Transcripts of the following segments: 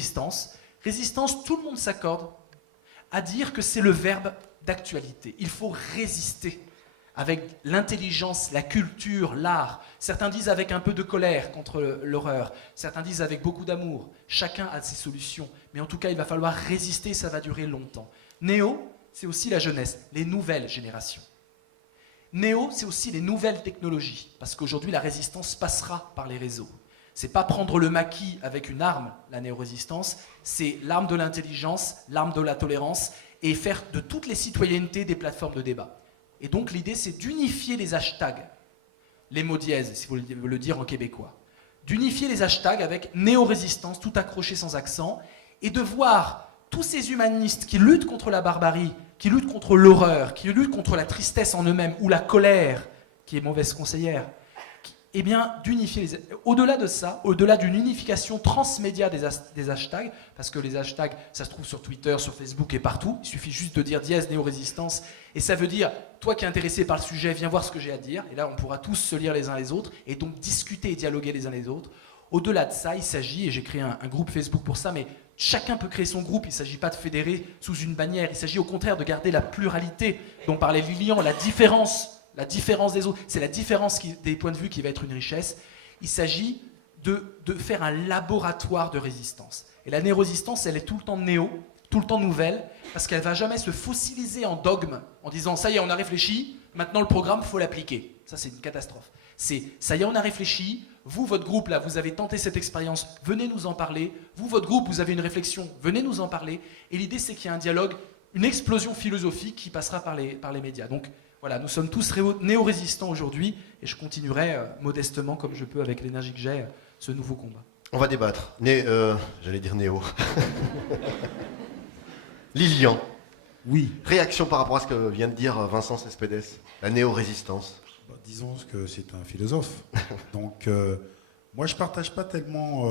Résistance. Résistance, tout le monde s'accorde à dire que c'est le verbe d'actualité. Il faut résister avec l'intelligence, la culture, l'art. Certains disent avec un peu de colère contre l'horreur. Certains disent avec beaucoup d'amour. Chacun a ses solutions. Mais en tout cas, il va falloir résister, ça va durer longtemps. Néo, c'est aussi la jeunesse, les nouvelles générations. Néo, c'est aussi les nouvelles technologies. Parce qu'aujourd'hui, la résistance passera par les réseaux. C'est pas prendre le maquis avec une arme, la néo-résistance, c'est l'arme de l'intelligence, l'arme de la tolérance, et faire de toutes les citoyennetés des plateformes de débat. Et donc l'idée, c'est d'unifier les hashtags, les mots dièses, si vous voulez le dire en québécois, d'unifier les hashtags avec néo-résistance, tout accroché sans accent, et de voir tous ces humanistes qui luttent contre la barbarie, qui luttent contre l'horreur, qui luttent contre la tristesse en eux-mêmes, ou la colère, qui est mauvaise conseillère, eh bien, d'unifier les... Au-delà de ça, au-delà d'une unification transmédia des hashtags, parce que les hashtags, ça se trouve sur Twitter, sur Facebook et partout, il suffit juste de dire dièse néo-résistance, et ça veut dire, toi qui es intéressé par le sujet, viens voir ce que j'ai à dire, et là on pourra tous se lire les uns les autres, et donc discuter et dialoguer les uns les autres. Au-delà de ça, il s'agit, et j'ai créé un groupe Facebook pour ça, mais chacun peut créer son groupe, il ne s'agit pas de fédérer sous une bannière, il s'agit au contraire de garder la pluralité dont parlait Lilian, la différence des autres, c'est la différence des points de vue qui va être une richesse. Il s'agit de faire un laboratoire de résistance. Et la néo-résistance, elle est tout le temps néo, tout le temps nouvelle, parce qu'elle ne va jamais se fossiliser en dogme, en disant « ça y est, on a réfléchi, maintenant le programme, il faut l'appliquer ». Ça, c'est une catastrophe. C'est « ça y est, on a réfléchi, vous, votre groupe, là, vous avez tenté cette expérience, venez nous en parler. Vous, votre groupe, vous avez une réflexion, venez nous en parler. » Et l'idée, c'est qu'il y ait un dialogue, une explosion philosophique qui passera par les médias. Donc, voilà, nous sommes tous néo-résistants aujourd'hui et je continuerai modestement, comme je peux, avec l'énergie que j'ai, ce nouveau combat. On va débattre. J'allais dire néo. Lilian. Oui. Réaction par rapport à ce que vient de dire Vincent Cespedes, la néo-résistance. Disons que c'est un philosophe. Donc, moi, je ne partage pas tellement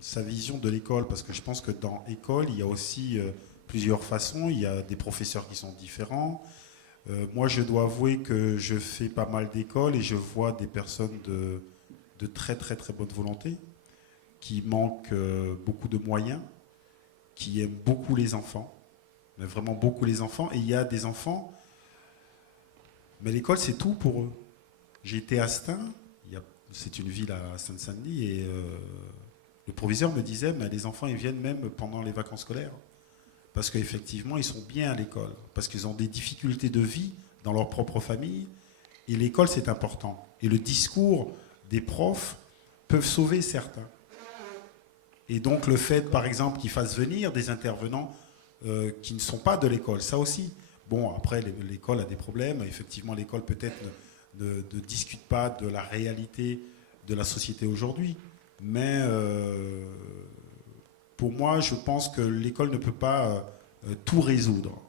sa vision de l'école, parce que je pense que dans l'école, il y a aussi plusieurs façons. Il y a des professeurs qui sont différents. Moi, je dois avouer que je fais pas mal d'écoles et je vois des personnes de très très très bonne volonté, qui manquent beaucoup de moyens, qui aiment beaucoup les enfants, mais vraiment beaucoup les enfants. Et il y a des enfants, mais l'école c'est tout pour eux. J'ai été à Stein, c'est une ville à Seine-Saint-Denis, et le proviseur me disait, mais les enfants ils viennent même pendant les vacances scolaires. Parce qu'effectivement, ils sont bien à l'école, parce qu'ils ont des difficultés de vie dans leur propre famille, et l'école, c'est important. Et le discours des profs peuvent sauver certains. Et donc, le fait, par exemple, qu'ils fassent venir des intervenants qui ne sont pas de l'école, ça aussi. Bon, après, l'école a des problèmes. Effectivement, l'école, peut-être, ne discute pas de la réalité de la société aujourd'hui. Mais... pour moi, je pense que l'école ne peut pas tout résoudre.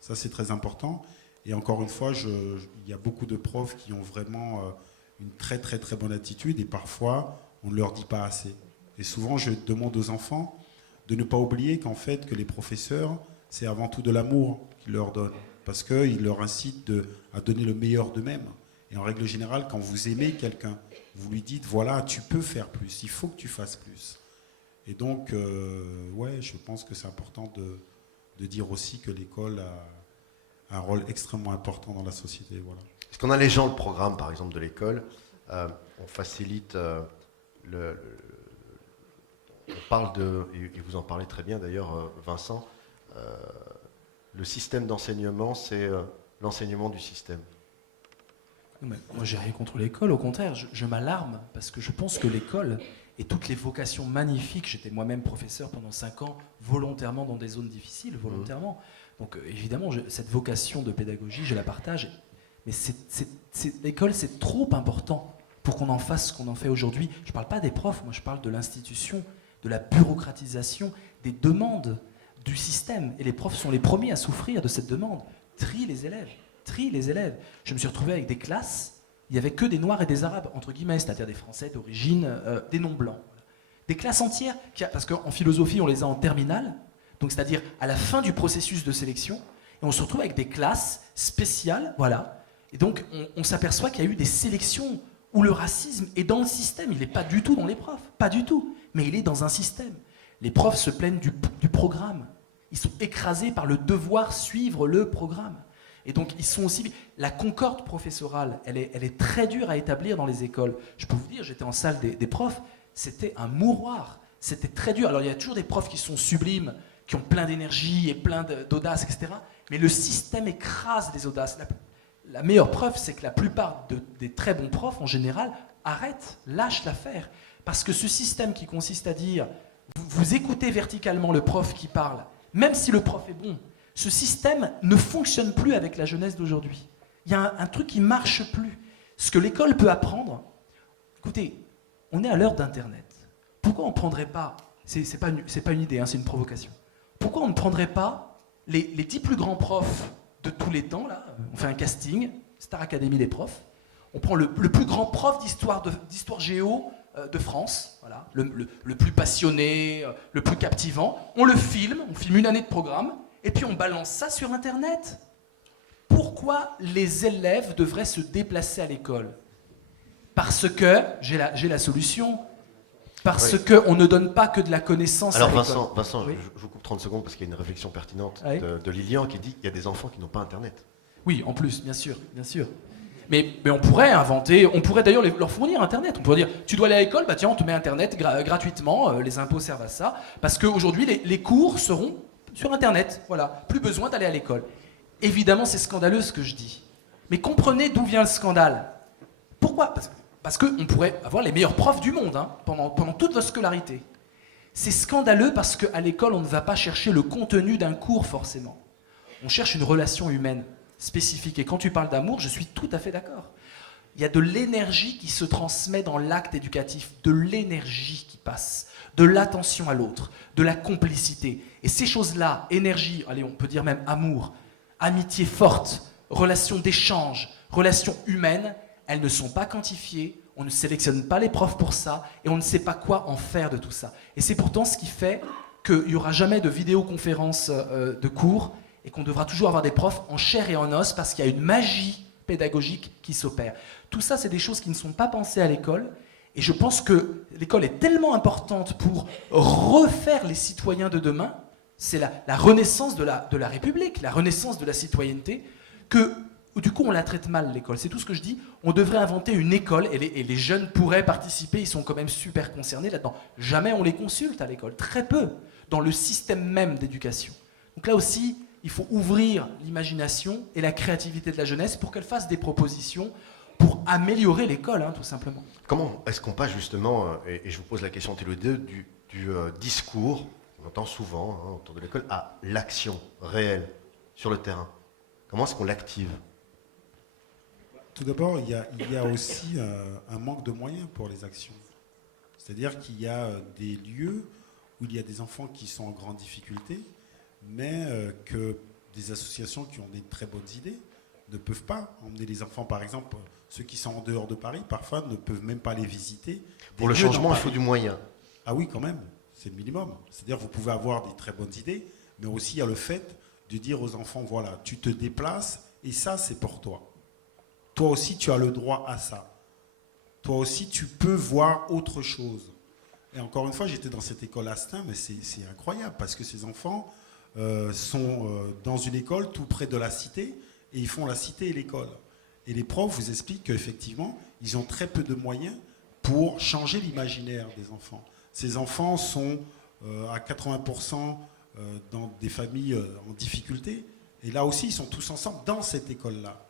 Ça, c'est très important. Et encore une fois, il y a beaucoup de profs qui ont vraiment une très, très, très bonne attitude. Et parfois, on ne leur dit pas assez. Et souvent, je demande aux enfants de ne pas oublier qu'en fait, que les professeurs, c'est avant tout de l'amour qu'ils leur donnent. Parce qu'ils leur incitent à donner le meilleur d'eux-mêmes. Et en règle générale, quand vous aimez quelqu'un, vous lui dites, voilà, tu peux faire plus, il faut que tu fasses plus. Et donc, ouais, je pense que c'est important de dire aussi que l'école a un rôle extrêmement important dans la société. Voilà. Est-ce qu'en allégeant le programme, par exemple, de l'école, on facilite on parle et vous en parlez très bien d'ailleurs, Vincent, le système d'enseignement, c'est l'enseignement du système. Non, moi, j'ai rien contre l'école, au contraire, je m'alarme, parce que je pense que l'école... Et toutes les vocations magnifiques, j'étais moi-même professeur pendant 5 ans, volontairement dans des zones difficiles, volontairement. Donc évidemment, cette vocation de pédagogie, je la partage. Mais l'école, c'est trop important pour qu'on en fasse ce qu'on en fait aujourd'hui. Je ne parle pas des profs, moi je parle de l'institution, de la bureaucratisation, des demandes du système. Et les profs sont les premiers à souffrir de cette demande. Trie les élèves. Je me suis retrouvé avec des classes, il n'y avait que des Noirs et des Arabes, entre guillemets, c'est-à-dire des Français d'origine, des non-blancs. Des classes entières, parce qu'en philosophie, on les a en terminale, donc c'est-à-dire à la fin du processus de sélection, et on se retrouve avec des classes spéciales, voilà. Et donc, on s'aperçoit qu'il y a eu des sélections où le racisme est dans le système, il n'est pas du tout dans les profs, pas du tout, mais il est dans un système. Les profs se plaignent du programme. Ils sont écrasés par le devoir suivre le programme. Et donc, ils sont aussi... La concorde professorale, elle est très dure à établir dans les écoles. Je peux vous dire, j'étais en salle des profs, c'était un mouroir. C'était très dur. Alors, il y a toujours des profs qui sont sublimes, qui ont plein d'énergie et plein d'audace, etc. Mais le système écrase les audaces. La meilleure preuve, c'est que la plupart des très bons profs, en général, arrêtent, lâchent l'affaire. Parce que ce système qui consiste à dire, vous écoutez verticalement le prof qui parle, même si le prof est bon, ce système ne fonctionne plus avec la jeunesse d'aujourd'hui. Il y a un truc qui ne marche plus. Ce que l'école peut apprendre, écoutez, on est à l'heure d'Internet. Pourquoi on ne prendrait pas, c'est pas une idée, hein, c'est une provocation, pourquoi on ne prendrait pas les 10 plus grands profs de tous les temps, là, on fait un casting, Star Academy des profs, on prend le plus grand prof d'histoire géo de France, voilà, le plus passionné, le plus captivant, on le filme, on filme une année de programme, et puis on balance ça sur Internet. Pourquoi les élèves devraient se déplacer à l'école? Parce que, j'ai la solution, parce qu'on ne donne pas que de la connaissance à l'école. Alors Vincent, oui. je vous coupe 30 secondes parce qu'il y a une réflexion pertinente Oui. de Lilian qui dit qu'il y a des enfants qui n'ont pas Internet. Oui, en plus, bien sûr, bien sûr. Mais on pourrait inventer, on pourrait d'ailleurs leur fournir Internet. On pourrait dire, tu dois aller à l'école, bah tiens, on te met Internet gratuitement, les impôts servent à ça, parce qu'aujourd'hui, les cours seront sur Internet, voilà, plus besoin d'aller à l'école. Évidemment, c'est scandaleux ce que je dis. Mais comprenez d'où vient le scandale. Pourquoi? Parce qu'on pourrait avoir les meilleurs profs du monde, hein, pendant toute votre scolarité. C'est scandaleux parce qu'à l'école, on ne va pas chercher le contenu d'un cours, forcément. On cherche une relation humaine spécifique. Et quand tu parles d'amour, je suis tout à fait d'accord. Il y a de l'énergie qui se transmet dans l'acte éducatif, de l'énergie qui passe, de l'attention à l'autre, de la complicité. Et ces choses-là, énergie, allez, on peut dire même amour, amitié forte, relation d'échange, relation humaine, elles ne sont pas quantifiées, on ne sélectionne pas les profs pour ça, et on ne sait pas quoi en faire de tout ça. Et c'est pourtant ce qui fait qu'il n'y aura jamais de vidéoconférence de cours, et qu'on devra toujours avoir des profs en chair et en os, parce qu'il y a une magie pédagogique qui s'opère. Tout ça, c'est des choses qui ne sont pas pensées à l'école, et je pense que l'école est tellement importante pour refaire les citoyens de demain, c'est la renaissance de la République, la renaissance de la citoyenneté, que du coup on la traite mal l'école. C'est tout ce que je dis. On devrait inventer une école, et les jeunes pourraient participer, ils sont quand même super concernés là-dedans. Jamais on les consulte à l'école, très peu, dans le système même d'éducation. Donc là aussi, il faut ouvrir l'imagination et la créativité de la jeunesse pour qu'elle fasse des propositions pour améliorer l'école, hein, tout simplement. Comment est-ce qu'on passe justement, et je vous pose la question tous les deux, du discours, on entend souvent hein, autour de l'école, à l'action réelle sur le terrain? Comment est-ce qu'on l'active? Tout d'abord, il y a aussi un manque de moyens pour les actions. C'est-à-dire qu'il y a des lieux où il y a des enfants qui sont en grande difficulté, mais que des associations qui ont des très bonnes idées ne peuvent pas emmener les enfants. Par exemple, ceux qui sont en dehors de Paris, parfois ne peuvent même pas les visiter. Pour le changement, il faut du moyen. Ah oui, quand même, c'est le minimum. C'est-à-dire que vous pouvez avoir des très bonnes idées, mais aussi il y a le fait de dire aux enfants, voilà, tu te déplaces et ça, c'est pour toi. Toi aussi, tu as le droit à ça. Toi aussi, tu peux voir autre chose. Et encore une fois, j'étais dans cette école à Stein, mais c'est incroyable parce que ces enfants sont dans une école tout près de la cité et ils font la cité et l'école. Et les profs vous expliquent qu'effectivement, ils ont très peu de moyens pour changer l'imaginaire des enfants. Ces enfants sont à 80% dans des familles en difficulté. Et là aussi, ils sont tous ensemble dans cette école-là.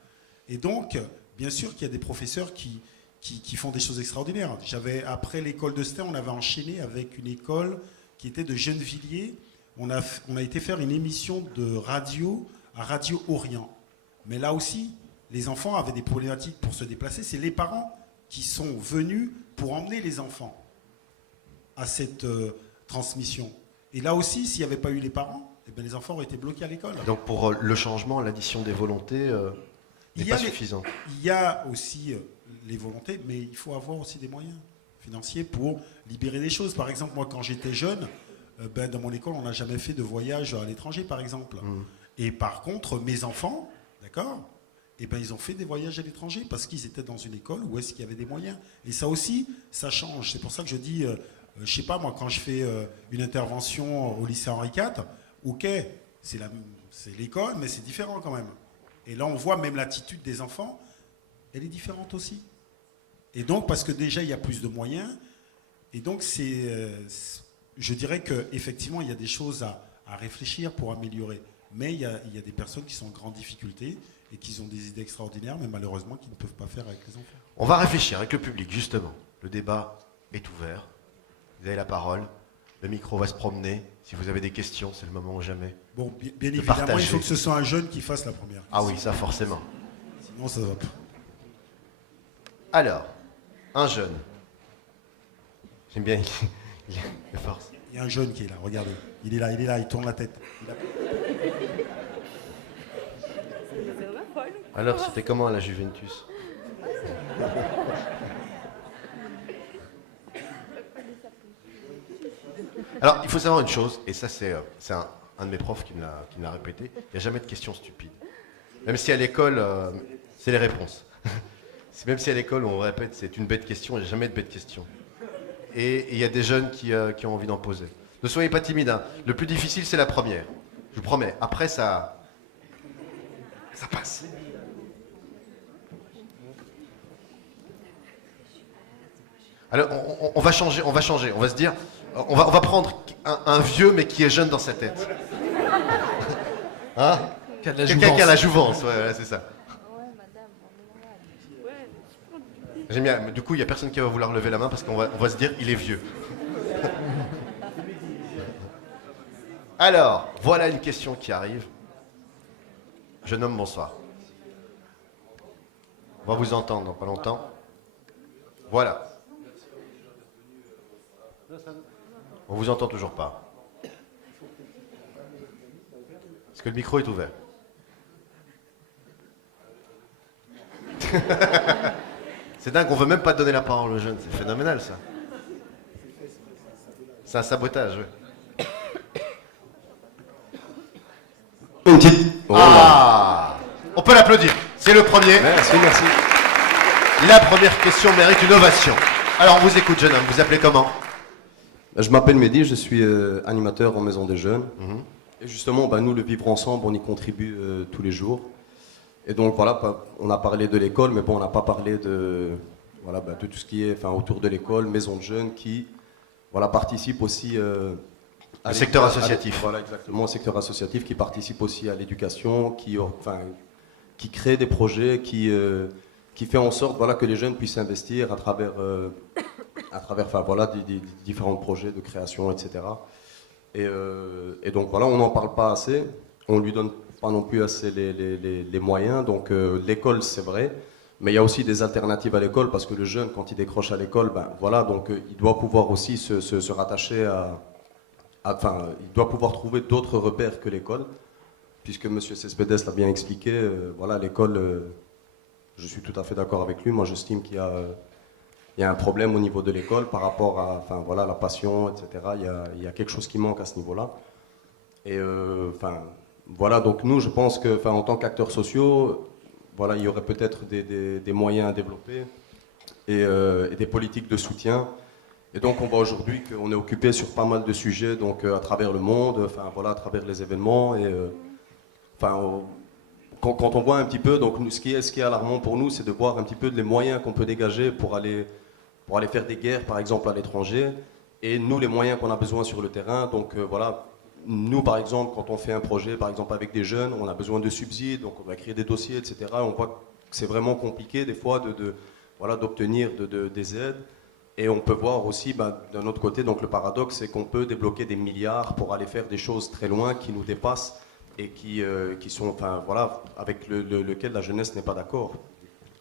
Et donc, bien sûr qu'il y a des professeurs qui font des choses extraordinaires. Après l'école de Stein, on avait enchaîné avec une école qui était de Gennevilliers. On a été faire une émission de radio à Radio Orient. Mais là aussi, les enfants avaient des problématiques pour se déplacer. C'est les parents qui sont venus pour emmener les enfants à cette transmission. Et là aussi, s'il n'y avait pas eu les parents, eh bien, les enfants auraient été bloqués à l'école. Donc pour le changement, l'addition des volontés n'est pas suffisante. Il y a aussi les volontés, mais il faut avoir aussi des moyens financiers pour libérer des choses. Par exemple, moi, quand j'étais jeune, dans mon école, on n'a jamais fait de voyage à l'étranger, par exemple. Et par contre, mes enfants, d'accord, eh ben, ils ont fait des voyages à l'étranger parce qu'ils étaient dans une école où est-ce qu'il y avait des moyens. Et ça aussi, ça change. C'est pour ça que je dis, Je sais pas, moi, quand je fais une intervention au lycée Henri IV, ok, c'est l'école, mais c'est différent quand même. Et là, on voit même l'attitude des enfants, elle est différente aussi. Et donc, parce que déjà, il y a plus de moyens, et donc, je dirais qu'effectivement, il y a des choses à réfléchir pour améliorer. Mais il y a des personnes qui sont en grande difficulté et qui ont des idées extraordinaires, mais malheureusement, qui ne peuvent pas faire avec les enfants. On va réfléchir avec le public, justement. Le débat est ouvert. Vous avez la parole. Le micro va se promener. Si vous avez des questions, c'est le moment ou jamais. Bon, bien évidemment, partager. il faut que ce soit un jeune qui fasse la première. Ah oui, ça forcément. Sinon, ça va pas. Alors, un jeune. J'aime bien, il a de force. Il y a un jeune qui est là, regardez. Il est là, il tourne la tête. Alors, c'était comment à la Juventus? Alors, il faut savoir une chose, et ça c'est un de mes profs qui me l'a répété, il n'y a jamais de questions stupides. Même si à l'école, c'est les réponses. Même si à l'école on répète c'est une bête question, il n'y a jamais de bête question. Et il y a des jeunes qui ont envie d'en poser. Ne soyez pas timide, hein. Le plus difficile c'est la première. Je vous promets, après ça passe. Alors on va changer, on va se dire, on va prendre un vieux mais qui est jeune dans sa tête. Hein? Quelqu'un qui a la jouvence, ouais, c'est ça. J'aime bien, mais du coup il n'y a personne qui va vouloir lever la main parce qu'on va se dire il est vieux. Alors, voilà une question qui arrive. Jeune homme, bonsoir. On va vous entendre dans pas longtemps. Voilà. On vous entend toujours pas. Est-ce que le micro est ouvert? C'est dingue, on veut même pas donner la parole aux jeunes, c'est phénoménal ça. C'est un sabotage, oui. Ah, on peut l'applaudir, c'est le premier. Merci. La première question mérite une ovation. Alors on vous écoute jeune homme, vous appelez comment? Je m'appelle Mehdi, je suis animateur en maison des jeunes. Et justement, nous, le Vivre Ensemble, on y contribue tous les jours. Et donc voilà, on a parlé de l'école, mais bon, on n'a pas parlé de tout ce qui est autour de l'école, maison de jeunes, qui participe aussi au secteur associatif. Voilà, exactement, au secteur associatif, qui participe aussi à l'éducation, qui crée des projets, qui fait en sorte que les jeunes puissent investir à travers des différents projets de création, etc. Et donc voilà, on n'en parle pas assez, on lui donne pas non plus assez les moyens. Donc l'école, c'est vrai, mais il y a aussi des alternatives à l'école, parce que le jeune, quand il décroche à l'école, il doit pouvoir aussi se rattacher il doit pouvoir trouver d'autres repères que l'école, puisque M. Cespedes l'a bien expliqué. L'école, je suis tout à fait d'accord avec lui. Moi, j'estime qu'il y a un problème au niveau de l'école par rapport à la passion, etc. Il y a quelque chose qui manque à ce niveau-là. Et donc nous, je pense que en tant qu'acteurs sociaux, il y aurait peut-être des moyens à développer et des politiques de soutien. Et donc on voit aujourd'hui qu'on est occupé sur pas mal de sujets, donc à travers le monde, à travers les événements. Et quand on voit un petit peu, donc ce qui est alarmant pour nous, c'est de voir un petit peu les moyens qu'on peut dégager pour aller faire des guerres, par exemple, à l'étranger, et nous, les moyens qu'on a besoin sur le terrain. Donc nous, par exemple, quand on fait un projet, par exemple, avec des jeunes, on a besoin de subsides, donc on va créer des dossiers, etc. On voit que c'est vraiment compliqué, des fois, d'obtenir des aides. Et on peut voir aussi, d'un autre côté, donc le paradoxe, c'est qu'on peut débloquer des milliards pour aller faire des choses très loin qui nous dépassent et qui sont, avec lequel la jeunesse n'est pas d'accord.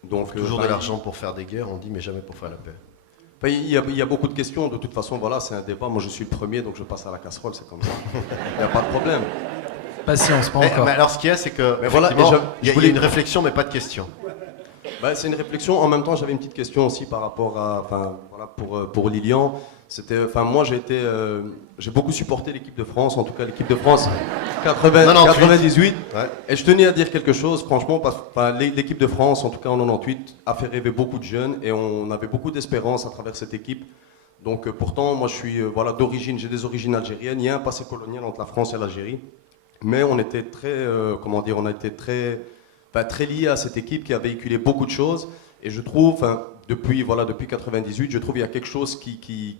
Donc toujours de l'argent pour faire des guerres, on dit, mais jamais pour faire la paix. Il y a beaucoup de questions. De toute façon, c'est un débat. Moi, je suis le premier, donc je passe à la casserole, c'est comme ça. Il n'y a pas de problème. Patience, pas encore. Mais alors, ce qu'il y a, c'est que il y a une réflexion, mais pas de question. C'est une réflexion. En même temps, j'avais une petite question aussi par rapport à, pour Lilian. C'était, moi, j'ai beaucoup supporté l'équipe de France, en tout cas l'équipe de France 98. Ouais. Et je tenais à dire quelque chose, franchement, l'équipe de France, en tout cas en 98, a fait rêver beaucoup de jeunes et on avait beaucoup d'espérance à travers cette équipe. Donc pourtant, moi je suis voilà, d'origine, j'ai des origines algériennes, il y a un passé colonial entre la France et l'Algérie, mais on était très, comment dire, on a été très, très liés à cette équipe qui a véhiculé beaucoup de choses, et je trouve, depuis 98, je trouve qu'il y a quelque chose qui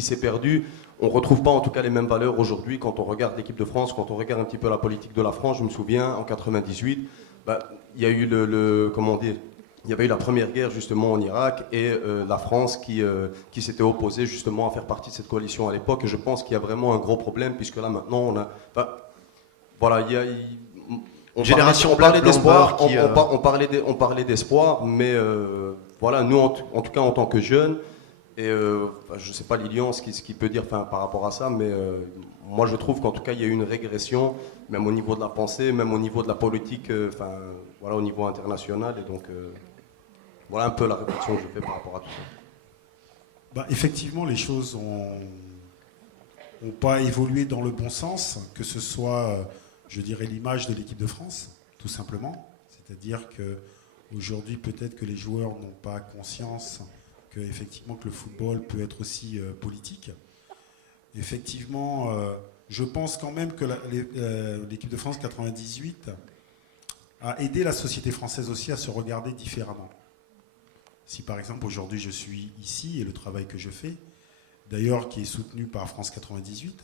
s'est perdu. On ne retrouve pas en tout cas les mêmes valeurs aujourd'hui quand on regarde l'équipe de France, quand on regarde un petit peu la politique de la France. Je me souviens, en 98, il y a eu comment dire, il y avait eu la première guerre justement en Irak et la France qui s'était opposée justement à faire partie de cette coalition à l'époque. Et je pense qu'il y a vraiment un gros problème puisque là maintenant on a, voilà, Génération on parlait d'espoir, qui, on parlait d'espoir, mais voilà, nous en tout cas en tant que jeunes, et je ne sais pas Lilian ce qu'il peut dire par rapport à ça, mais moi je trouve qu'en tout cas il y a eu une régression, même au niveau de la pensée, même au niveau de la politique, voilà, au niveau international, et donc voilà un peu la réflexion que je fais par rapport à tout ça. Effectivement, les choses n'ont pas évolué dans le bon sens, que ce soit, je dirais, l'image de l'équipe de France, tout simplement. C'est-à-dire qu'aujourd'hui, peut-être que les joueurs n'ont pas conscience que le football peut être aussi politique. Effectivement, je pense quand même que l'équipe de France 98 a aidé la société française aussi à se regarder différemment. Si par exemple aujourd'hui je suis ici et le travail que je fais, d'ailleurs qui est soutenu par France 98,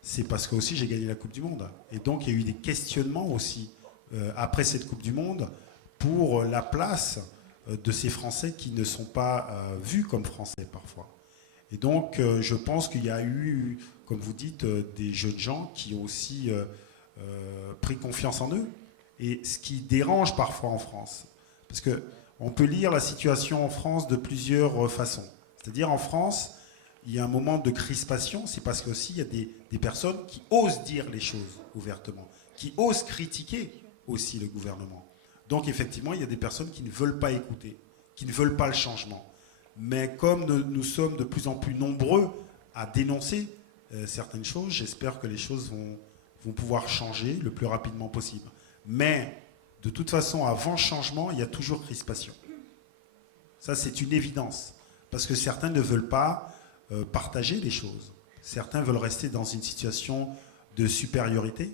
c'est parce que aussi j'ai gagné la Coupe du Monde. Et donc il y a eu des questionnements aussi après cette Coupe du Monde pour la place de ces Français qui ne sont pas vus comme Français parfois. Et donc je pense qu'il y a eu, comme vous dites, des jeunes gens qui ont aussi pris confiance en eux. Et ce qui dérange parfois en France, parce qu'on peut lire la situation en France de plusieurs façons. C'est-à-dire en France, il y a un moment de crispation, c'est parce qu'aussi il y a des personnes qui osent dire les choses ouvertement, qui osent critiquer aussi le gouvernement. Donc effectivement, il y a des personnes qui ne veulent pas écouter, qui ne veulent pas le changement. Mais comme nous sommes de plus en plus nombreux à dénoncer certaines choses, j'espère que les choses vont pouvoir changer le plus rapidement possible. Mais de toute façon, avant changement, il y a toujours crispation. Ça, c'est une évidence. Parce que certains ne veulent pas partager les choses. Certains veulent rester dans une situation de supériorité.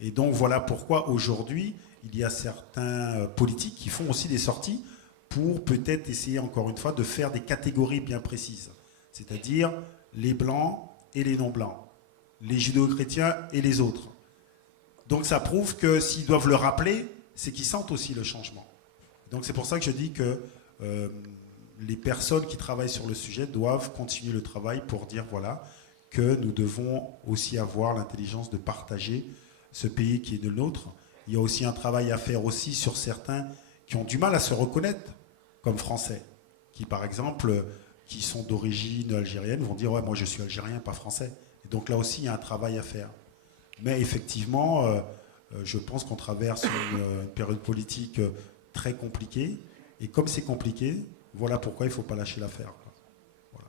Et donc, voilà pourquoi aujourd'hui, il y a certains politiques qui font aussi des sorties pour peut-être essayer, encore une fois, de faire des catégories bien précises. C'est-à-dire les blancs et les non-blancs, les judéo-chrétiens et les autres. Donc ça prouve que s'ils doivent le rappeler, c'est qu'ils sentent aussi le changement. Donc c'est pour ça que je dis que les personnes qui travaillent sur le sujet doivent continuer le travail pour dire voilà, que nous devons aussi avoir l'intelligence de partager ce pays qui est le nôtre. Il y a aussi un travail à faire aussi sur certains qui ont du mal à se reconnaître comme Français, qui par exemple, qui sont d'origine algérienne, vont dire ouais, moi je suis algérien, pas français. Et donc là aussi, il y a un travail à faire. Mais effectivement, je pense qu'on traverse une période politique très compliquée. Et comme c'est compliqué, voilà pourquoi il ne faut pas lâcher l'affaire. Voilà.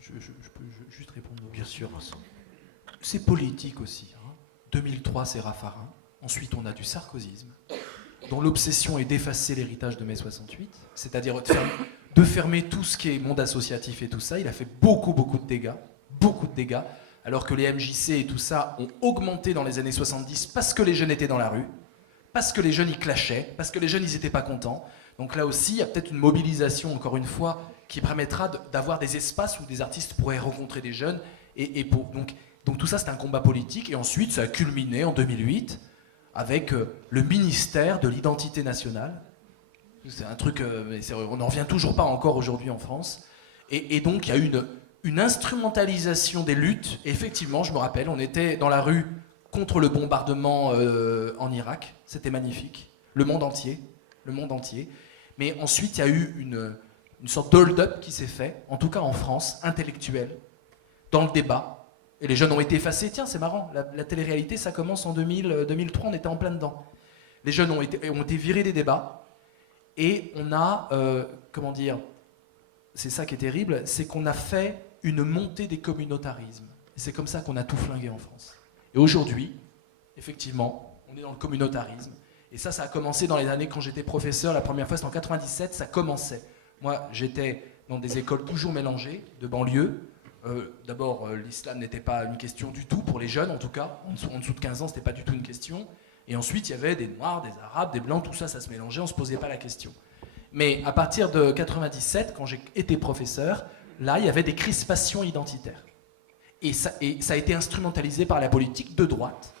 Je peux juste répondre. Bien sûr. C'est politique aussi. 2003, c'est Raffarin. Ensuite, on a du sarkozysme, dont l'obsession est d'effacer l'héritage de mai 68, c'est-à-dire de fermer tout ce qui est monde associatif et tout ça. Il a fait beaucoup de dégâts, alors que les MJC et tout ça ont augmenté dans les années 70 parce que les jeunes étaient dans la rue, parce que les jeunes y clashaient, parce que les jeunes ils n'étaient pas contents. Donc là aussi, il y a peut-être une mobilisation, encore une fois, qui permettra d'avoir des espaces où des artistes pourraient rencontrer des jeunes. Donc tout ça, c'est un combat politique. Et ensuite, ça a culminé en 2008 avec le ministère de l'identité nationale. C'est un truc, on n'en revient toujours pas encore aujourd'hui en France. Et donc, il y a eu une instrumentalisation des luttes. Et effectivement, je me rappelle, on était dans la rue contre le bombardement en Irak. C'était magnifique. Le monde entier. Mais ensuite, il y a eu une sorte d'hold-up qui s'est fait, en tout cas en France, intellectuel, dans le débat. Et les jeunes ont été effacés. Tiens, c'est marrant, la télé-réalité, ça commence en 2003, on était en plein dedans. Les jeunes ont été virés des débats. Et on a, c'est ça qui est terrible, c'est qu'on a fait une montée des communautarismes. Et c'est comme ça qu'on a tout flingué en France. Et aujourd'hui, effectivement, on est dans le communautarisme. Et ça a commencé dans les années quand j'étais professeur. La première fois, c'était en 97, ça commençait. Moi, j'étais dans des écoles toujours mélangées, de banlieue. D'abord, l'islam n'était pas une question du tout pour les jeunes, en tout cas. En dessous de 15 ans, c'était pas du tout une question. Et ensuite, il y avait des Noirs, des Arabes, des Blancs, tout ça, ça se mélangeait, on ne se posait pas la question. Mais à partir de 97, quand j'ai été professeur, là, il y avait des crispations identitaires. Et ça a été instrumentalisé par la politique de droite,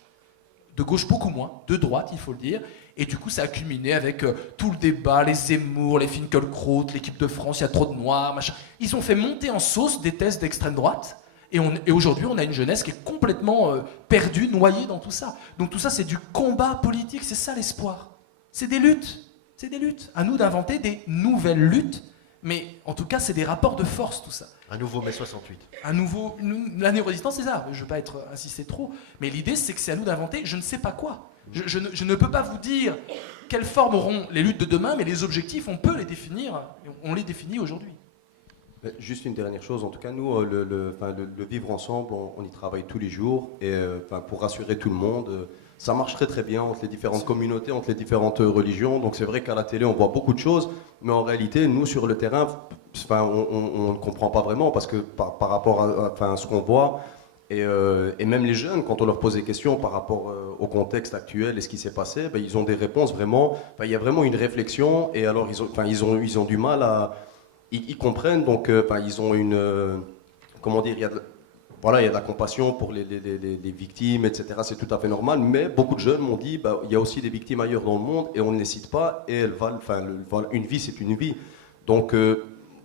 de gauche beaucoup moins, de droite, il faut le dire. Et du coup, ça a culminé avec tout le débat, les Zemmour, les Finkielkraut, l'équipe de France, il y a trop de Noirs, machin. Ils ont fait monter en sauce des thèses d'extrême droite. Et aujourd'hui, on a une jeunesse qui est complètement perdue, noyée dans tout ça. Donc tout ça, c'est du combat politique, c'est ça l'espoir. C'est des luttes, c'est des luttes. À nous d'inventer des nouvelles luttes, mais en tout cas, c'est des rapports de force, tout ça. Un nouveau mai 68. La néo-résistance, c'est ça. Je ne veux pas insister trop, mais l'idée, c'est que c'est à nous d'inventer je ne sais pas quoi. Je ne peux pas vous dire quelle forme auront les luttes de demain, mais les objectifs, on peut les définir, on les définit aujourd'hui. Juste une dernière chose, en tout cas, nous, le vivre ensemble, on y travaille tous les jours, et pour rassurer tout le monde, ça marche très très bien entre les différentes communautés, entre les différentes religions. Donc c'est vrai qu'à la télé, on voit beaucoup de choses, mais en réalité, nous, sur le terrain, on ne comprend pas vraiment, parce que par rapport à ce qu'on voit, et même les jeunes, quand on leur pose des questions par rapport au contexte actuel et ce qui s'est passé, ils ont des réponses vraiment, il y a vraiment une réflexion, et alors ils ont du mal à... Ils comprennent, donc ils ont une... comment dire, il y a de la compassion pour les victimes, etc. C'est tout à fait normal, mais beaucoup de jeunes m'ont dit, il y a aussi des victimes ailleurs dans le monde, et on ne les cite pas, et une vie, c'est une vie. Donc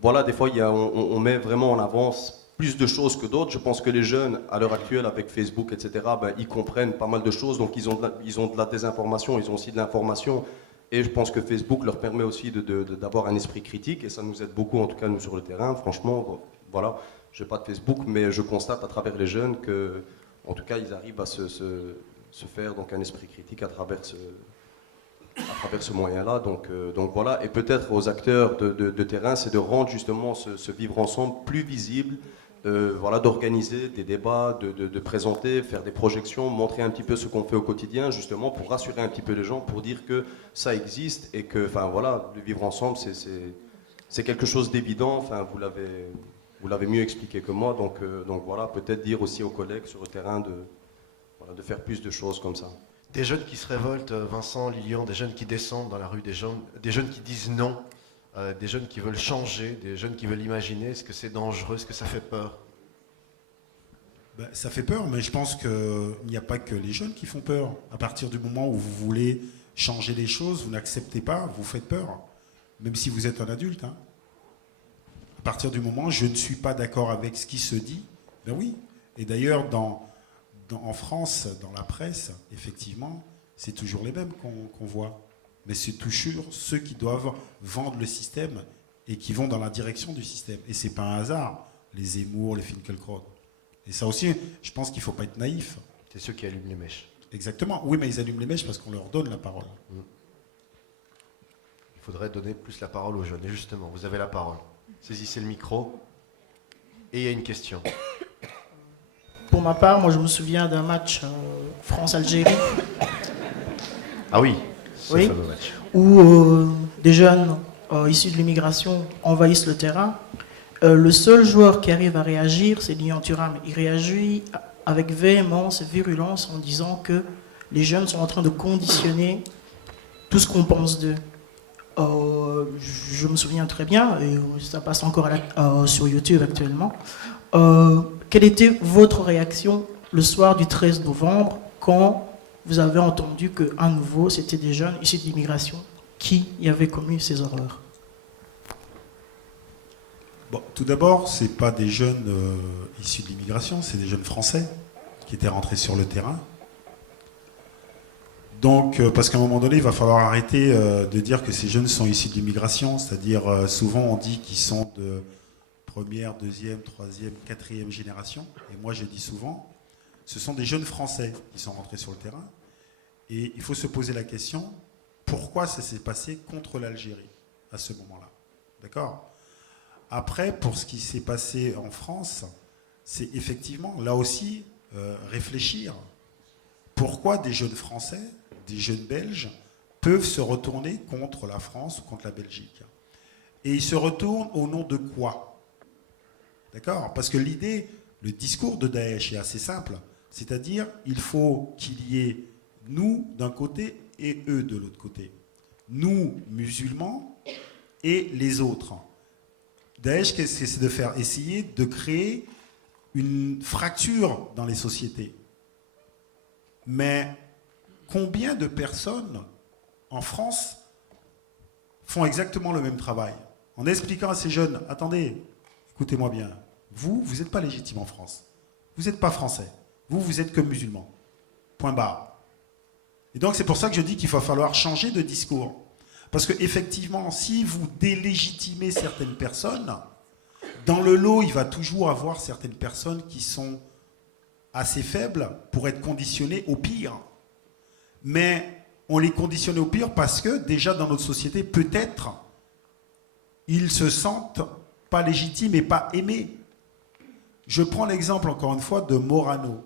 voilà, des fois, on met vraiment en avance plus de choses que d'autres. Je pense que les jeunes, à l'heure actuelle, avec Facebook, etc., ils comprennent pas mal de choses, donc ils ont de la désinformation, ils ont aussi de l'information. Et je pense que Facebook leur permet aussi d'avoir un esprit critique, et ça nous aide beaucoup, en tout cas nous sur le terrain. Franchement, voilà, je n'ai pas de Facebook, mais je constate à travers les jeunes que, en tout cas, ils arrivent à se faire donc un esprit critique à travers ce moyen-là. Donc voilà, et peut-être aux acteurs de terrain, c'est de rendre justement ce vivre ensemble plus visible. D'organiser des débats, de présenter, faire des projections, montrer un petit peu ce qu'on fait au quotidien, justement pour rassurer un petit peu les gens, pour dire que ça existe et que, de vivre ensemble, c'est quelque chose d'évident. Vous l'avez mieux expliqué que moi, donc voilà, peut-être dire aussi aux collègues sur le terrain de faire plus de choses comme ça. Des jeunes qui se révoltent, Vincent, Lilian, des jeunes qui descendent dans la rue, des jeunes qui disent non. Des jeunes qui veulent changer, des jeunes qui veulent imaginer. Est-ce que c'est dangereux? Est-ce que ça fait peur? Ça fait peur, mais je pense qu'il n'y a pas que les jeunes qui font peur. À partir du moment où vous voulez changer les choses, vous n'acceptez pas, vous faites peur. Même si vous êtes un adulte. À partir du moment où je ne suis pas d'accord avec ce qui se dit, ben oui. Et d'ailleurs, en France, dans la presse, effectivement, c'est toujours les mêmes qu'on voit. Mais c'est toujours ceux qui doivent vendre le système et qui vont dans la direction du système. Et c'est pas un hasard, les Zemmour, les Finkielkraut. Et ça aussi, je pense qu'il ne faut pas être naïf. C'est ceux qui allument les mèches. Exactement. Oui, mais ils allument les mèches parce qu'on leur donne la parole. Il faudrait donner plus la parole aux jeunes. Et justement, vous avez la parole. Saisissez le micro. Et il y a une question. Pour ma part, moi je me souviens d'un match France-Algérie. Ah oui. Oui, où des jeunes issus de l'immigration envahissent le terrain. Le seul joueur qui arrive à réagir, c'est Lilian Thuram. Il réagit avec véhémence et virulence en disant que les jeunes sont en train de conditionner tout ce qu'on pense d'eux. Je me souviens très bien, et ça passe encore sur YouTube actuellement. Quelle était votre réaction le soir du 13 novembre quand vous avez entendu qu'à nouveau, c'était des jeunes issus de l'immigration qui y avaient commis ces horreurs? Tout d'abord, ce n'est pas des jeunes issus de l'immigration, c'est des jeunes Français qui étaient rentrés sur le terrain. Donc, parce qu'à un moment donné, il va falloir arrêter de dire que ces jeunes sont issus de l'immigration, c'est-à-dire souvent on dit qu'ils sont de première, deuxième, troisième, quatrième génération, et moi je dis souvent, ce sont des jeunes Français qui sont rentrés sur le terrain. Et il faut se poser la question, pourquoi ça s'est passé contre l'Algérie à ce moment-là? D'accord? Après, pour ce qui s'est passé en France, c'est effectivement, là aussi, réfléchir. Pourquoi des jeunes Français, des jeunes Belges, peuvent se retourner contre la France ou contre la Belgique? Et il se retourne au nom de quoi? D'accord? Parce que l'idée, le discours de Daesh est assez simple. C'est-à-dire, il faut qu'il y ait nous d'un côté et eux de l'autre côté. Nous, musulmans, et les autres. Daesh, qu'est-ce que c'est de faire? Essayer de créer une fracture dans les sociétés. Mais combien de personnes en France font exactement le même travail? En expliquant à ces jeunes, attendez, écoutez-moi bien, vous n'êtes pas légitime en France. Vous n'êtes pas français. Vous êtes que musulman. Point barre. Et donc c'est pour ça que je dis qu'il va falloir changer de discours. Parce qu'effectivement, si vous délégitimez certaines personnes, dans le lot, il va toujours avoir certaines personnes qui sont assez faibles pour être conditionnées au pire. Mais on les conditionne au pire parce que déjà dans notre société, peut-être, ils se sentent pas légitimes et pas aimés. Je prends l'exemple encore une fois de Morano.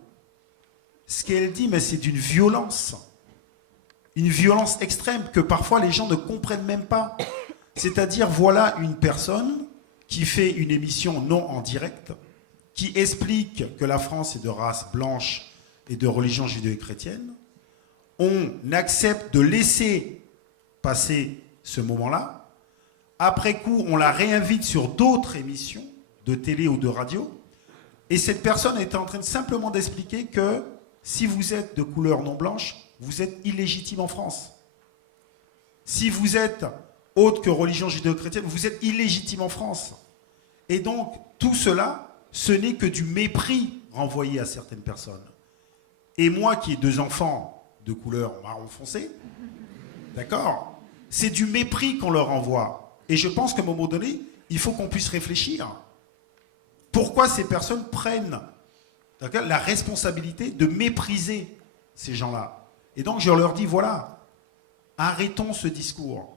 Ce qu'elle dit, mais c'est d'une violence. Une violence extrême que parfois les gens ne comprennent même pas. C'est-à-dire, voilà une personne qui fait une émission non en direct, qui explique que la France est de race blanche et de religion judéo-chrétienne. On accepte de laisser passer ce moment-là. Après coup, on la réinvite sur d'autres émissions de télé ou de radio. Et cette personne est en train de simplement d'expliquer que si vous êtes de couleur non blanche, vous êtes illégitime en France. Si vous êtes autre que religion judéo-chrétienne, vous êtes illégitime en France. Et donc, tout cela, ce n'est que du mépris renvoyé à certaines personnes. Et moi qui ai 2 enfants de couleur marron foncé, d'accord, c'est du mépris qu'on leur envoie. Et je pense qu'à un moment donné, il faut qu'on puisse réfléchir. Pourquoi ces personnes prennent la responsabilité de mépriser ces gens-là? Et donc je leur dis, voilà, arrêtons ce discours.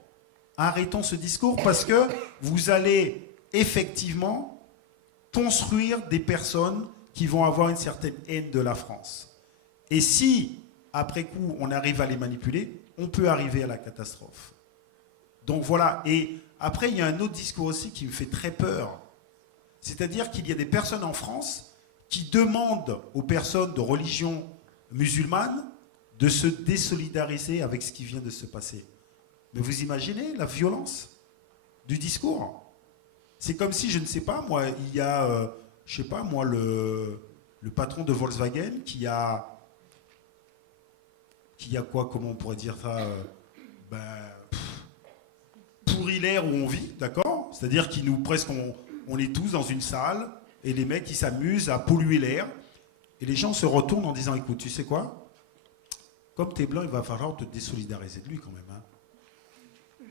Arrêtons ce discours parce que vous allez effectivement construire des personnes qui vont avoir une certaine haine de la France. Et si, après coup, on arrive à les manipuler, on peut arriver à la catastrophe. Donc voilà. Et après, il y a un autre discours aussi qui me fait très peur. C'est-à-dire qu'il y a des personnes en France qui demandent aux personnes de religion musulmane de se désolidariser avec ce qui vient de se passer. Mais vous imaginez la violence du discours? C'est comme si, je ne sais pas, moi, il y a, je ne sais pas, moi, le patron de Volkswagen qui a quoi, comment on pourrait dire ça, pourri l'air où on vit, d'accord? C'est-à-dire qu'il nous, presque, on est tous dans une salle et les mecs, ils s'amusent à polluer l'air. Et les gens se retournent en disant, écoute, tu sais quoi? Comme t'es blanc, il va falloir te désolidariser de lui quand même. Hein.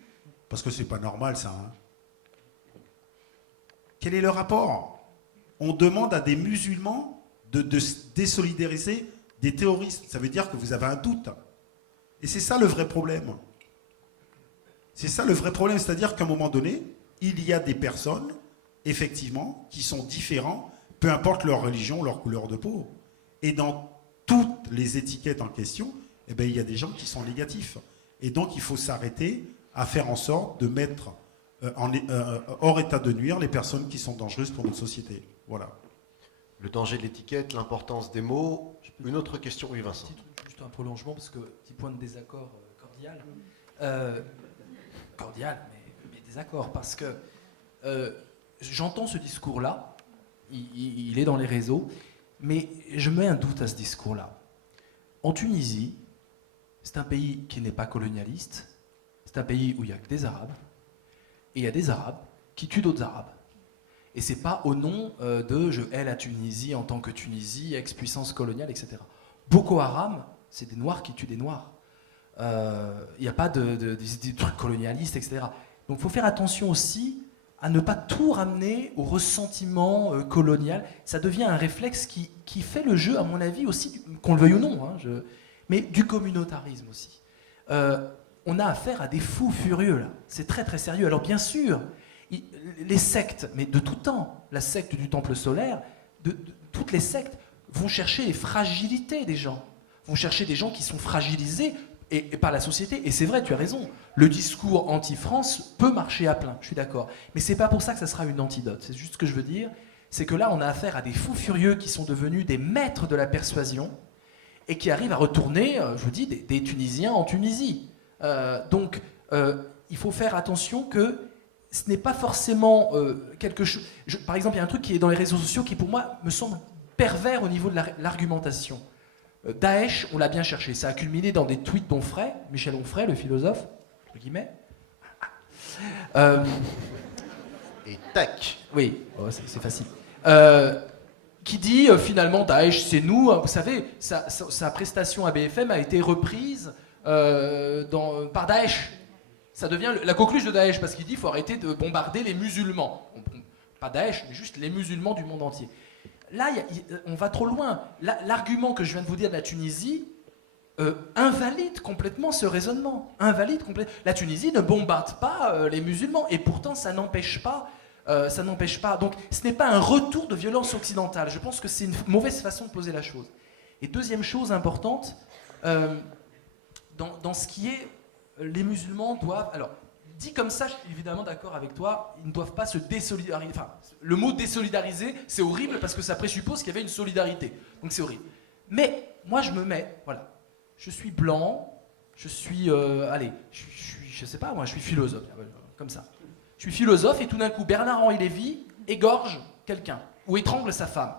Parce que c'est pas normal ça. Hein. Quel est le rapport? On demande à des musulmans de se désolidariser des terroristes. Ça veut dire que vous avez un doute. Et c'est ça le vrai problème. C'est ça le vrai problème. C'est-à-dire qu'à un moment donné, il y a des personnes, effectivement, qui sont différents, peu importe leur religion, leur couleur de peau. Et dans toutes les étiquettes en question, eh bien, il y a des gens qui sont négatifs. Et donc, il faut s'arrêter à faire en sorte de mettre hors état de nuire les personnes qui sont dangereuses pour notre société. Voilà. Le danger de l'étiquette, l'importance des mots. Une autre question, oui Vincent. Juste un prolongement, parce que petit point de désaccord cordial. Cordial, mais désaccord, parce que j'entends ce discours-là, il est dans les réseaux, mais je mets un doute à ce discours-là. En Tunisie, c'est un pays qui n'est pas colonialiste, c'est un pays où il n'y a que des Arabes, et il y a des Arabes qui tuent d'autres Arabes. Et c'est pas au nom de « je hais la Tunisie en tant que Tunisie, ex-puissance coloniale, etc. » Boko Haram, c'est des Noirs qui tuent des Noirs. Il n'y a pas des trucs colonialistes, etc. Donc il faut faire attention aussi à ne pas tout ramener au ressentiment colonial. Ça devient un réflexe qui fait le jeu, à mon avis, aussi, qu'on le veuille ou non, hein, mais du communautarisme aussi. On a affaire à des fous furieux, là. C'est très très sérieux. Alors bien sûr, les sectes, mais de tout temps, la secte du temple solaire, toutes les sectes vont chercher les fragilités des gens, vont chercher des gens qui sont fragilisés et par la société. Et c'est vrai, tu as raison. Le discours anti-France peut marcher à plein, je suis d'accord. Mais c'est pas pour ça que ça sera une antidote. C'est juste ce que je veux dire, c'est que là, on a affaire à des fous furieux qui sont devenus des maîtres de la persuasion et qui arrivent à retourner, je vous dis, des Tunisiens en Tunisie. Donc, il faut faire attention que ce n'est pas forcément quelque chose... Par exemple, il y a un truc qui est dans les réseaux sociaux qui, pour moi, me semble pervers au niveau de l'argumentation. Daesh, on l'a bien cherché. Ça a culminé dans des tweets d'Onfray, Michel Onfray, le philosophe, entre guillemets. Et tac. Oui, c'est facile. Qui dit finalement Daesh, c'est nous. Vous savez, sa prestation à BFM a été reprise par Daesh. Ça devient la coqueluche de Daesh parce qu'il dit qu'il faut arrêter de bombarder les musulmans. Pas Daesh, mais juste les musulmans du monde entier. Là, on va trop loin. L'argument que je viens de vous dire de la Tunisie invalide complètement ce raisonnement. La Tunisie ne bombarde pas les musulmans et pourtant ça n'empêche pas. Donc ce n'est pas un retour de violence occidentale. Je pense que c'est une mauvaise façon de poser la chose. Et deuxième chose importante, dans ce qui est... Les musulmans doivent... Alors, dit comme ça, je suis évidemment d'accord avec toi, ils ne doivent pas se désolidariser. Enfin, le mot désolidariser, c'est horrible parce que ça présuppose qu'il y avait une solidarité. Donc c'est horrible. Mais moi, je me mets... Voilà. Je suis blanc, je suis... je sais pas, moi, je suis philosophe. Comme ça. Je suis philosophe et tout d'un coup, Bernard-Henri Lévy égorge quelqu'un ou étrangle sa femme.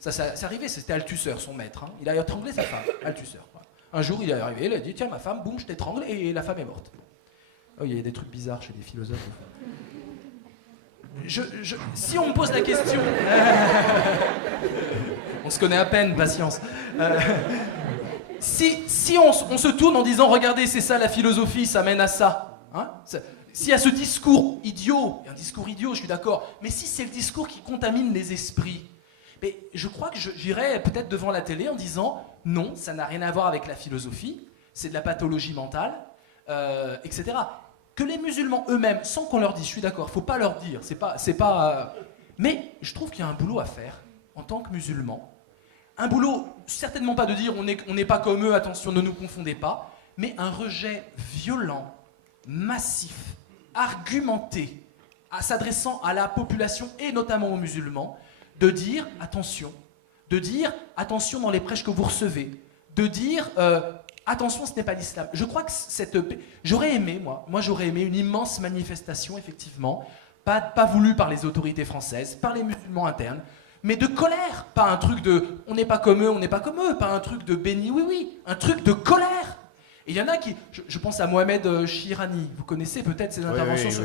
Ça, c'est arrivé, c'était Althusser, son maître. Hein. Il a étranglé sa femme, Althusser. Voilà. Un jour, il est arrivé, il a dit tiens, ma femme, boum, je t'étrangle et la femme est morte. Oh, il y a des trucs bizarres chez les philosophes. Si on me pose la question, on se connaît à peine, patience. Si on se tourne en disant regardez, c'est ça la philosophie, ça mène à ça. Hein, s'il y a ce discours idiot, un discours idiot, je suis d'accord, mais si c'est le discours qui contamine les esprits, mais je crois que j'irais peut-être devant la télé en disant non, ça n'a rien à voir avec la philosophie, c'est de la pathologie mentale, etc. Que les musulmans eux-mêmes, sans qu'on leur dise, je suis d'accord, faut pas leur dire, mais je trouve qu'il y a un boulot à faire en tant que musulman. Un boulot, certainement pas de dire on n'est pas comme eux, attention, ne nous confondez pas, mais un rejet violent, massif, argumenté, s'adressant à la population et notamment aux musulmans, de dire attention dans les prêches que vous recevez, de dire attention, ce n'est pas l'islam. Je crois que j'aurais aimé une immense manifestation, effectivement, pas voulue par les autorités françaises, par les musulmans internes, mais de colère, pas un truc de on n'est pas comme eux, pas un truc de béni oui, un truc de colère. Et il y en a qui, je pense à Mohamed Chirani, vous connaissez peut-être ses interventions sur...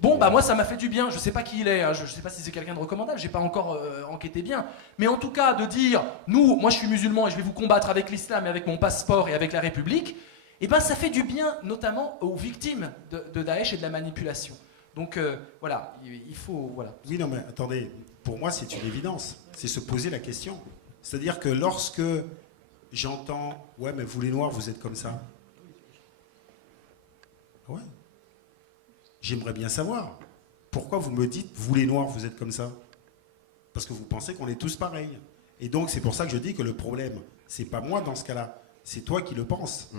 Bon, bah moi ça m'a fait du bien, je sais pas qui il est, hein, je sais pas si c'est quelqu'un de recommandable, j'ai pas encore enquêté bien, mais en tout cas de dire, moi je suis musulman et je vais vous combattre avec l'islam et avec mon passeport et avec la République, et ben ça fait du bien notamment aux victimes de Daesh et de la manipulation. Donc voilà, il faut... Voilà. Oui, non mais attendez, pour moi c'est une évidence, c'est se poser la question. C'est-à-dire que lorsque j'entends, ouais mais vous les Noirs vous êtes comme ça, ouais. J'aimerais bien savoir, pourquoi vous me dites, vous les Noirs, vous êtes comme ça? Parce que vous pensez qu'on est tous pareils. Et donc c'est pour ça que je dis que le problème, c'est pas moi dans ce cas-là, c'est toi qui le penses.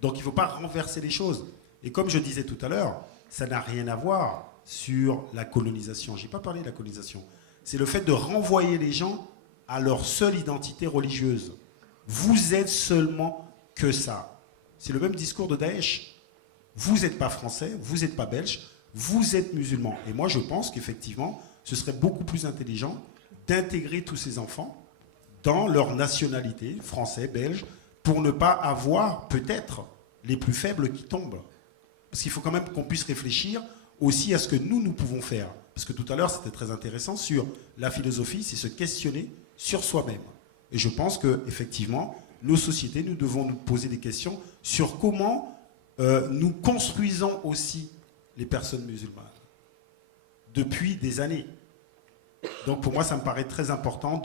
Donc il ne faut pas renverser les choses. Et comme je disais tout à l'heure, ça n'a rien à voir sur la colonisation. Je n'ai pas parlé de la colonisation. C'est le fait de renvoyer les gens à leur seule identité religieuse. Vous êtes seulement que ça. C'est le même discours de Daesh. Vous n'êtes pas français, vous n'êtes pas belge, vous êtes musulman. Et moi, je pense qu'effectivement, ce serait beaucoup plus intelligent d'intégrer tous ces enfants dans leur nationalité, français, belge, pour ne pas avoir, peut-être, les plus faibles qui tombent. Parce qu'il faut quand même qu'on puisse réfléchir aussi à ce que nous pouvons faire. Parce que tout à l'heure, c'était très intéressant sur la philosophie, c'est se questionner sur soi-même. Et je pense qu'effectivement, nos sociétés, nous devons nous poser des questions sur comment nous construisons aussi les personnes musulmanes depuis des années. Donc pour moi, ça me paraît très important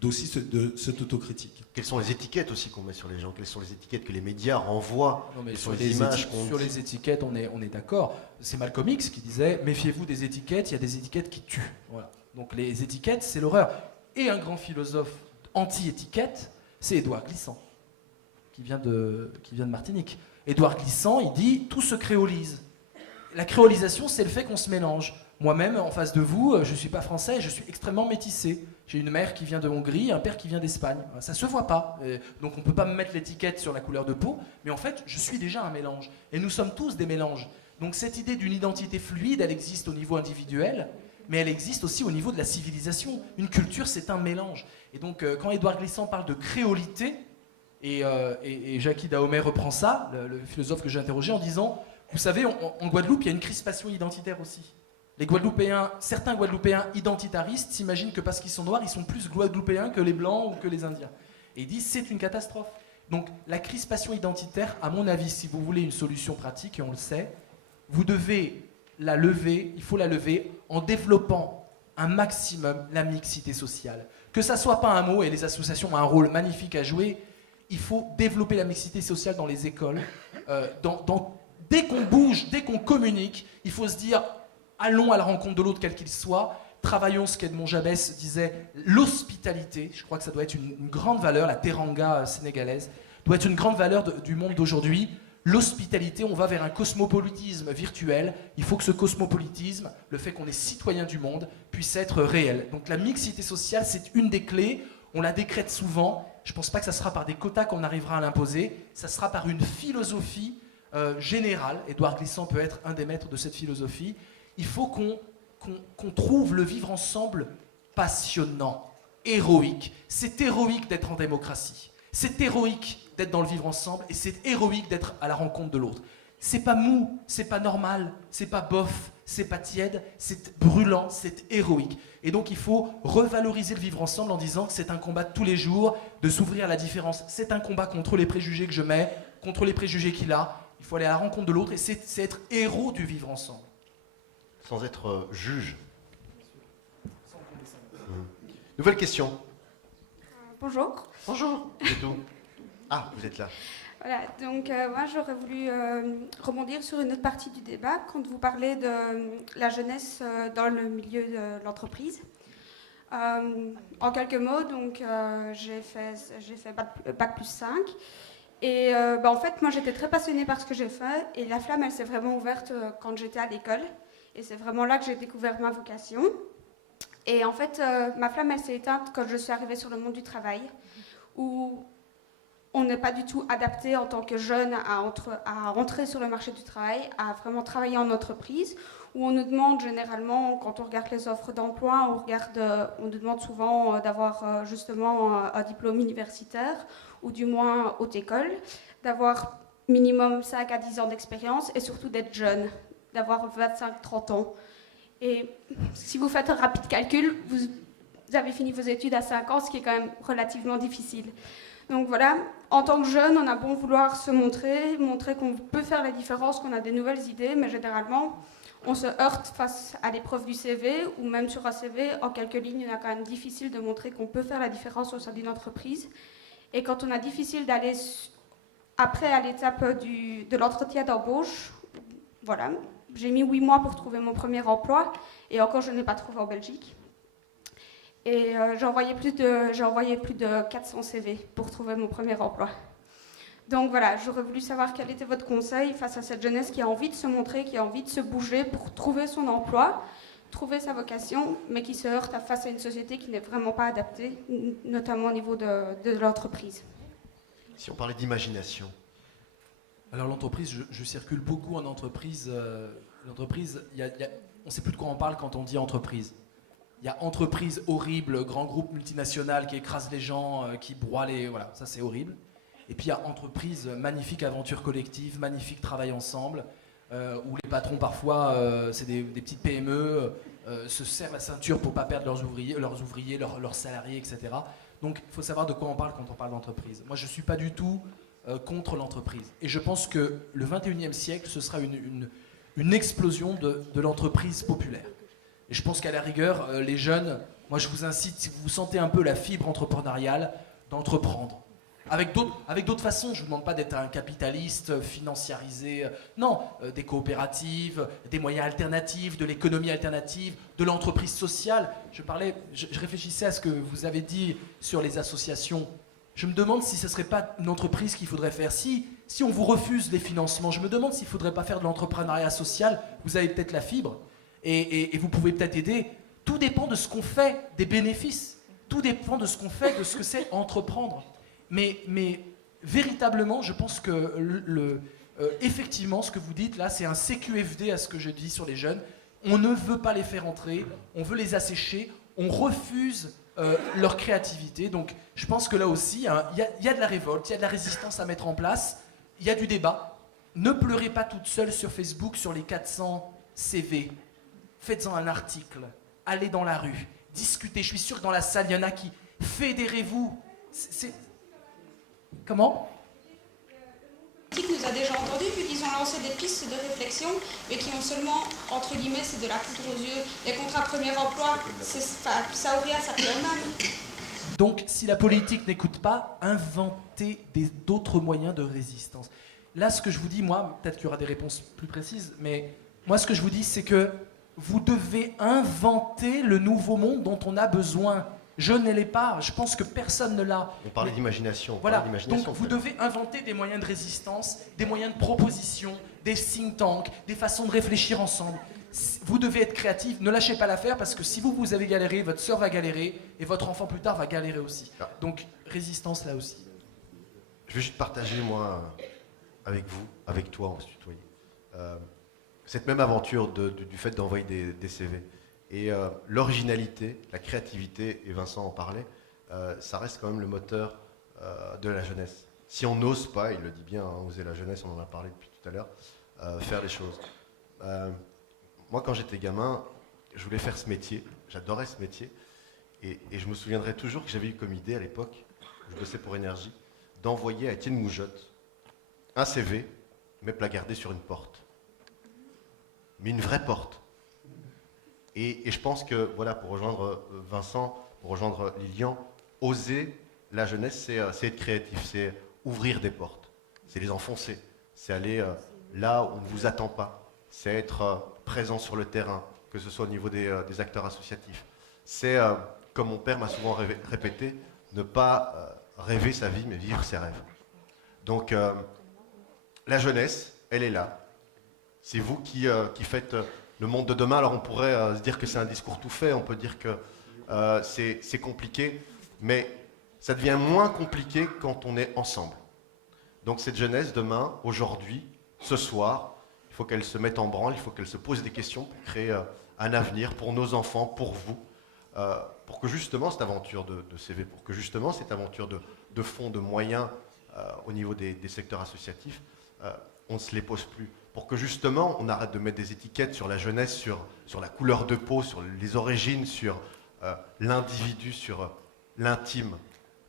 d'aussi cette autocritique. Quelles sont les étiquettes aussi qu'on met sur les gens? Quelles sont les étiquettes que les médias renvoient? Non, mais sur les images sur les étiquettes, on est d'accord. C'est Malcolm X qui disait « Méfiez-vous des étiquettes, il y a des étiquettes qui tuent. » Voilà. Donc les étiquettes, c'est l'horreur. Et un grand philosophe anti-étiquette, c'est Édouard Glissant. qui vient de Martinique. Édouard Glissant, il dit « tout se créolise ». La créolisation, c'est le fait qu'on se mélange. Moi-même, en face de vous, je ne suis pas français, je suis extrêmement métissé. J'ai une mère qui vient de Hongrie et un père qui vient d'Espagne. Ça ne se voit pas. Donc on ne peut pas me mettre l'étiquette sur la couleur de peau, mais en fait, je suis déjà un mélange. Et nous sommes tous des mélanges. Donc cette idée d'une identité fluide, elle existe au niveau individuel, mais elle existe aussi au niveau de la civilisation. Une culture, c'est un mélange. Et donc quand Édouard Glissant parle de créolité, et Jackie Dahomey reprend ça, le philosophe que j'ai interrogé, en disant, vous savez, en Guadeloupe, il y a une crispation identitaire aussi. Les Guadeloupéens, certains Guadeloupéens identitaristes s'imaginent que parce qu'ils sont noirs, ils sont plus Guadeloupéens que les Blancs ou que les Indiens. Et ils disent c'est une catastrophe. Donc la crispation identitaire, à mon avis, si vous voulez une solution pratique, et on le sait, vous devez la lever, il faut la lever en développant un maximum la mixité sociale. Que ça soit pas un mot, et les associations ont un rôle magnifique à jouer, il faut développer la mixité sociale dans les écoles. Dès qu'on bouge, dès qu'on communique, il faut se dire allons à la rencontre de l'autre quel qu'il soit, travaillons ce qu'Edmond Jabès disait, l'hospitalité, je crois que ça doit être une grande valeur, la teranga sénégalaise, doit être une grande valeur du monde d'aujourd'hui. L'hospitalité, on va vers un cosmopolitisme virtuel, il faut que ce cosmopolitisme, le fait qu'on est citoyen du monde, puisse être réel. Donc la mixité sociale, c'est une des clés, on la décrète souvent, je ne pense pas que ça sera par des quotas qu'on arrivera à l'imposer, ça sera par une philosophie générale. Édouard Glissant peut être un des maîtres de cette philosophie. Il faut qu'on trouve le vivre ensemble passionnant, héroïque. C'est héroïque d'être en démocratie. C'est héroïque d'être dans le vivre ensemble et c'est héroïque d'être à la rencontre de l'autre. C'est pas mou, c'est pas normal, c'est pas bof, c'est pas tiède, c'est brûlant, c'est héroïque. Et donc il faut revaloriser le vivre ensemble en disant que c'est un combat de tous les jours, de s'ouvrir à la différence. C'est un combat contre les préjugés que je mets, contre les préjugés qu'il a. Il faut aller à la rencontre de l'autre et c'est être héros du vivre ensemble. Sans être juge. Nouvelle question. Bonjour. Bonjour. C'est tout. Ah, vous êtes là. Voilà, donc moi j'aurais voulu rebondir sur une autre partie du débat quand vous parlez de la jeunesse dans le milieu de l'entreprise. En quelques mots, donc j'ai fait bac plus 5 et en fait moi j'étais très passionnée par ce que j'ai fait et la flamme elle s'est vraiment ouverte quand j'étais à l'école et c'est vraiment là que j'ai découvert ma vocation. Et en fait ma flamme elle s'est éteinte quand je suis arrivée sur le monde du travail où on n'est pas du tout adapté en tant que jeune à rentrer sur le marché du travail, à vraiment travailler en entreprise, où on nous demande généralement, quand on regarde les offres d'emploi, on nous demande souvent d'avoir justement un diplôme universitaire, ou du moins haute école, d'avoir minimum 5 à 10 ans d'expérience, et surtout d'être jeune, d'avoir 25-30 ans. Et si vous faites un rapide calcul, vous avez fini vos études à 5 ans, ce qui est quand même relativement difficile. Donc voilà, en tant que jeune, on a bon vouloir se montrer qu'on peut faire la différence, qu'on a des nouvelles idées, mais généralement, on se heurte face à l'épreuve du CV, ou même sur un CV, en quelques lignes, il est quand même difficile de montrer qu'on peut faire la différence au sein d'une entreprise. Et quand on a difficile d'aller après à l'étape de l'entretien d'embauche, voilà, j'ai mis 8 mois pour trouver mon premier emploi, et encore je n'ai pas trouvé en Belgique. Et j'ai envoyé plus de 400 CV pour trouver mon premier emploi. Donc voilà, j'aurais voulu savoir quel était votre conseil face à cette jeunesse qui a envie de se montrer, qui a envie de se bouger pour trouver son emploi, trouver sa vocation, mais qui se heurte face à une société qui n'est vraiment pas adaptée, notamment au niveau de l'entreprise. Si on parlait d'imagination. Alors l'entreprise, je circule beaucoup en entreprise. L'entreprise, on ne sait plus de quoi on parle quand on dit entreprise. Il y a entreprise horrible, grand groupe multinational qui écrase les gens, qui broie les... Voilà, ça c'est horrible. Et puis il y a entreprise, magnifique aventure collective, magnifique travail ensemble, où les patrons parfois, c'est des petites PME, se serrent la ceinture pour ne pas perdre leurs ouvriers, leurs salariés, etc. Donc il faut savoir de quoi on parle quand on parle d'entreprise. Moi je ne suis pas du tout contre l'entreprise. Et je pense que le 21e siècle, ce sera une explosion de l'entreprise populaire. Et je pense qu'à la rigueur, les jeunes, moi je vous incite, si vous sentez un peu la fibre entrepreneuriale, d'entreprendre. Avec d'autres façons, je ne vous demande pas d'être un capitaliste financiarisé, non, des coopératives, des moyens alternatifs, de l'économie alternative, de l'entreprise sociale. Je réfléchissais à ce que vous avez dit sur les associations. je me demande si ce ne serait pas une entreprise qu'il faudrait faire. Si on vous refuse les financements, je me demande s'il ne faudrait pas faire de l'entrepreneuriat social. Vous avez peut-être la fibre et vous pouvez peut-être aider. Tout dépend de ce qu'on fait, des bénéfices. Tout dépend de ce qu'on fait, de ce que c'est entreprendre. Mais véritablement, je pense que effectivement, ce que vous dites là, c'est un CQFD à ce que je dis sur les jeunes. On ne veut pas les faire entrer, on veut les assécher, on refuse leur créativité. Donc je pense que là aussi, il y a de la révolte, il y a de la résistance à mettre en place, il y a du débat. Ne pleurez pas toute seule sur Facebook sur les 400 CV. Faites-en un article, allez dans la rue, discutez. Je suis sûr que dans la salle, il y en a qui... Fédérez-vous. Comment ? Qui nous a déjà entendu, vu qu'ils ont lancé des pistes de réflexion, mais qui ont seulement, entre guillemets, c'est de la poudre aux yeux. Les contrats premier emploi, ça aurait à s'appeler même. Donc, si la politique n'écoute pas, inventez d'autres moyens de résistance. Là, ce que je vous dis, moi, peut-être qu'il y aura des réponses plus précises, mais moi, ce que je vous dis, c'est que vous devez inventer le nouveau monde dont on a besoin. Je ne l'ai pas, je pense que personne ne l'a. On parlait d'imagination. Voilà, donc vous devez inventer des moyens de résistance, des moyens de proposition, des think tanks, des façons de réfléchir ensemble. Vous devez être créatif, ne lâchez pas l'affaire parce que si vous avez galéré, votre sœur va galérer et votre enfant plus tard va galérer aussi. Donc résistance là aussi. Je vais juste partager, moi, avec vous, avec toi, on va se tutoyer, cette même aventure du fait d'envoyer des CV. Et l'originalité, la créativité, et Vincent en parlait, ça reste quand même le moteur de la jeunesse. Si on n'ose pas, il le dit bien, hein, oser la jeunesse, on en a parlé depuis tout à l'heure, faire les choses. Moi, quand j'étais gamin, je voulais faire ce métier, j'adorais ce métier, et je me souviendrai toujours que j'avais eu comme idée à l'époque, je bossais pour Énergie, d'envoyer à Étienne Moujotte un CV, mais placardé sur une porte. Mais une vraie porte. Et je pense que, voilà, pour rejoindre Vincent, pour rejoindre Lilian, oser la jeunesse, c'est être créatif, c'est ouvrir des portes, c'est les enfoncer, c'est aller là où on ne vous attend pas, c'est être présent sur le terrain, que ce soit au niveau des acteurs associatifs. C'est, comme mon père m'a souvent répété, ne pas rêver sa vie, mais vivre ses rêves. Donc, la jeunesse, elle est là. C'est vous qui faites... le monde de demain, alors on pourrait se dire que c'est un discours tout fait, on peut dire que c'est compliqué, mais ça devient moins compliqué quand on est ensemble. Donc cette jeunesse, demain, aujourd'hui, ce soir, il faut qu'elle se mette en branle, il faut qu'elle se pose des questions pour créer un avenir pour nos enfants, pour vous, pour que justement cette aventure de CV, pour que justement cette aventure de fonds, de moyens au niveau des secteurs associatifs, on ne se les pose plus. Pour que justement, on arrête de mettre des étiquettes sur la jeunesse, sur la couleur de peau, sur les origines, sur l'individu, sur l'intime.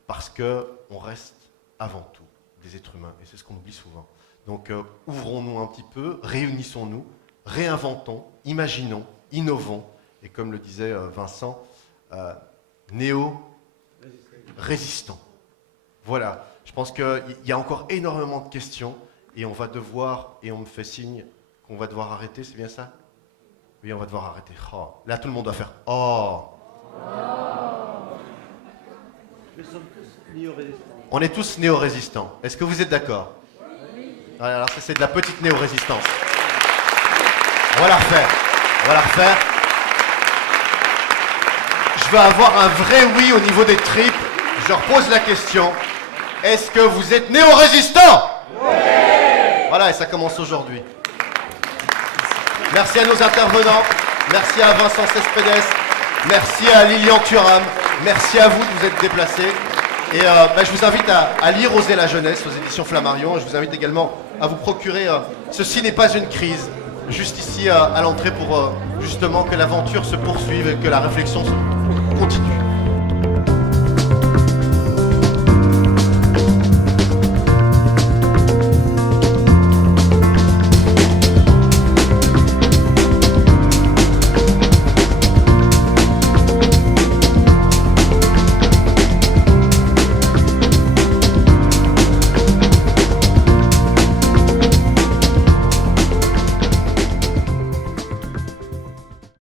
Parce qu'on reste avant tout des êtres humains, et c'est ce qu'on oublie souvent. Donc ouvrons-nous un petit peu, réunissons-nous, réinventons, imaginons, innovons, et comme le disait Vincent, néo-résistons. Voilà, je pense qu'il y a encore énormément de questions, et on va devoir, et on me fait signe qu'on va devoir arrêter, c'est bien ça? Oui, on va devoir arrêter. Oh. Là, tout le monde doit faire « Oh ». On est tous néo-résistants. Est-ce que vous êtes d'accord? Alors ça, c'est de la petite néo-résistance. On va la refaire. On va la refaire. Je veux avoir un vrai oui au niveau des tripes. Je repose la question. Est-ce que vous êtes néo-résistants? Voilà, et ça commence aujourd'hui. Merci à nos intervenants, merci à Vincent Cespedes, merci à Lilian Thuram, merci à vous de vous être déplacés. Et je vous invite à lire Oser la jeunesse aux éditions Flammarion. Je vous invite également à vous procurer Ceci n'est pas une crise, juste ici à l'entrée pour justement que l'aventure se poursuive et que la réflexion continue.